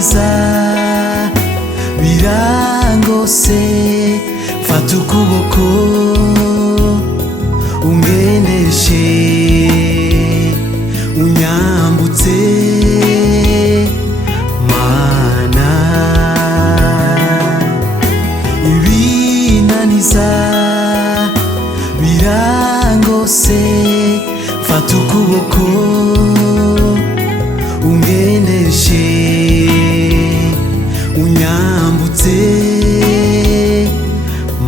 ibinaniza birangose, fata ukuboko ungendeshe unyambutse mana. Ibinaniza birangose, fata ukuboko ungendeshe unyambutse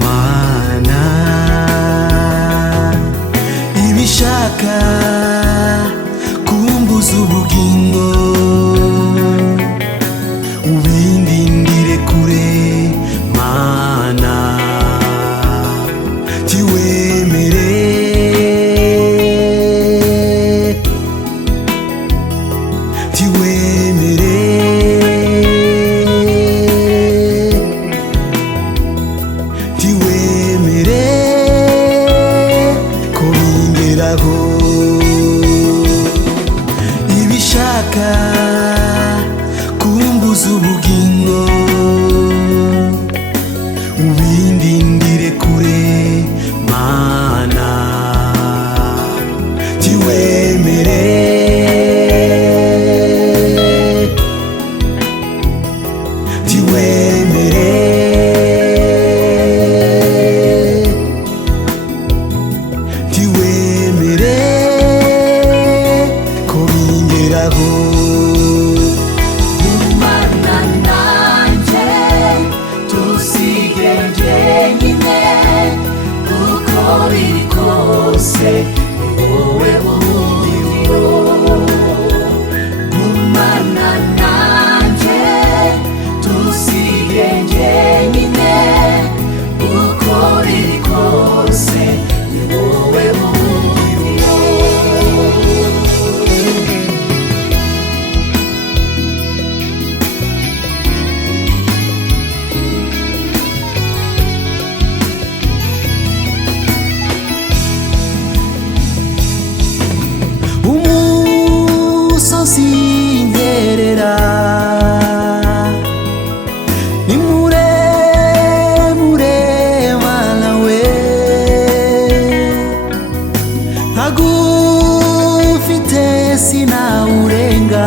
mana. Ibishaka kumbuza ubugingo ubindindire kure mana, tiwemere tiwemere tiwemere ko bingeraho. Ibishaka kumbuza ubugingo ubindindire kure mana, tiwemere tiwemere tiwemere ko bingeraho. Gumana nanje tusige njyenyine, uko biri kose ni wowe buhungiro. Gumana nanje tusige njyenyine, uko biri kose ni wowe buhungiro. Umusozi nterera ni muremure mana we, ntagufite sinawurenga.